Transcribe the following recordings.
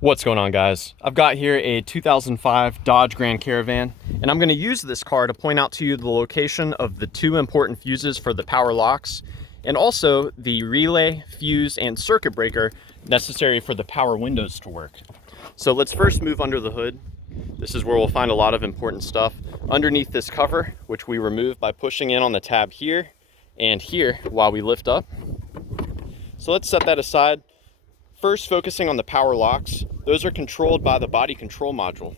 What's going on, guys? I've got here a 2005 Dodge Grand Caravan, and I'm going to use this car to point out to you the location of the two important fuses for the power locks and also the relay, fuse, and circuit breaker necessary for the power windows to work. So let's first move under the hood. This is where we'll find a lot of important stuff underneath this cover, which we remove by pushing in on the tab here and here while we lift up. So let's set that aside. First, focusing on the power locks. Those are controlled by the body control module,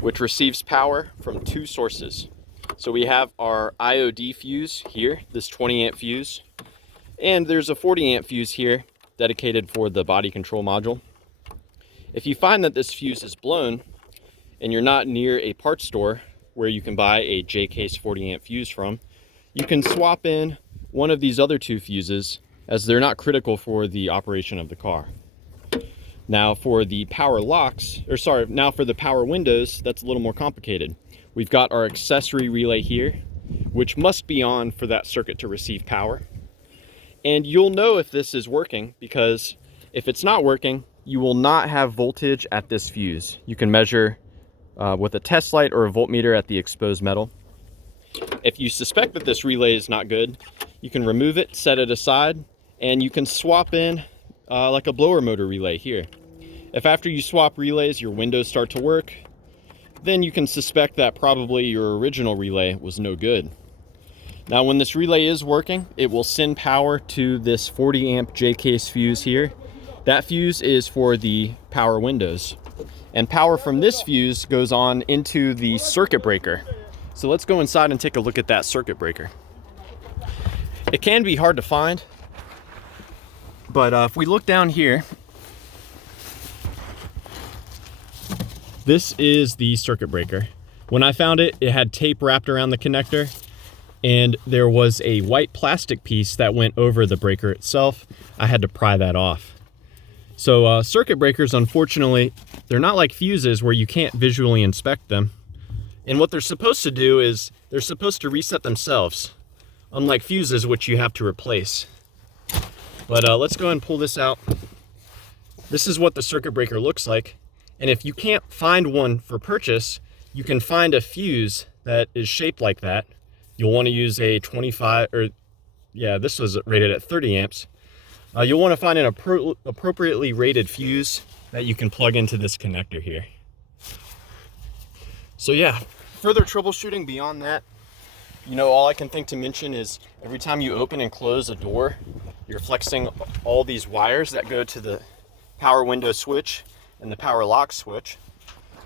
which receives power from two sources. So we have our IOD fuse here, this 20 amp fuse, and there's a 40 amp fuse here dedicated for the body control module. If you find that this fuse is blown and you're not near a parts store where you can buy a J-case 40 amp fuse from, you can swap in one of these other two fuses as they're not critical for the operation of the car. Now for the power locks, now for the power windows, that's a little more complicated. We've got our accessory relay here, which must be on for that circuit to receive power. And you'll know if this is working because if it's not working, you will not have voltage at this fuse. You can measure with a test light or a voltmeter at the exposed metal. If you suspect that this relay is not good, you can remove it, set it aside, and you can swap in like a blower motor relay here. If after you swap relays your windows start to work, then you can suspect that probably your original relay was no good. Now when this relay is working, it will send power to this 40 amp J-case fuse here. That fuse is for the power windows. And power from this fuse goes on into the circuit breaker. So let's go inside and take a look at that circuit breaker. It can be hard to find, but if we look down here, this is the circuit breaker. When I found it, it had tape wrapped around the connector, and there was a white plastic piece that went over the breaker itself. I had to pry that off. So circuit breakers, unfortunately, they're not like fuses where you can't visually inspect them. And what they're supposed to do is they're supposed to reset themselves, unlike fuses, which you have to replace. But let's go ahead and pull this out. This is what the circuit breaker looks like. And if you can't find one for purchase, you can find a fuse that is shaped like that. You'll want to use a 25, this was rated at 30 amps. You'll want to find an appropriately rated fuse that you can plug into this connector here. So yeah, further troubleshooting beyond that, all I can think to mention is every time you open and close a door, you're flexing all these wires that go to the power window switch and the power lock switch.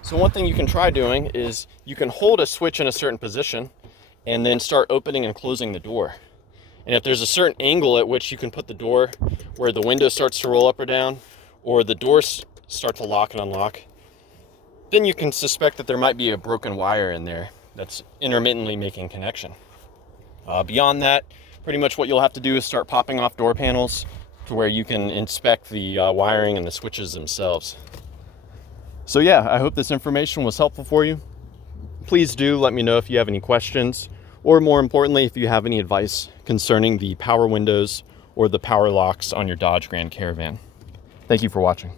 So one thing you can try doing is you can hold a switch in a certain position and then start opening and closing the door. And if there's a certain angle at which you can put the door where the window starts to roll up or down, or the doors start to lock and unlock, then you can suspect that there might be a broken wire in there that's intermittently making connection. Beyond that, pretty much what you'll have to do is start popping off door panels to where you can inspect the wiring and the switches themselves. So yeah, I hope this information was helpful for you. Please do let me know if you have any questions, or more importantly, if you have any advice concerning the power windows or the power locks on your Dodge Grand Caravan. Thank you for watching.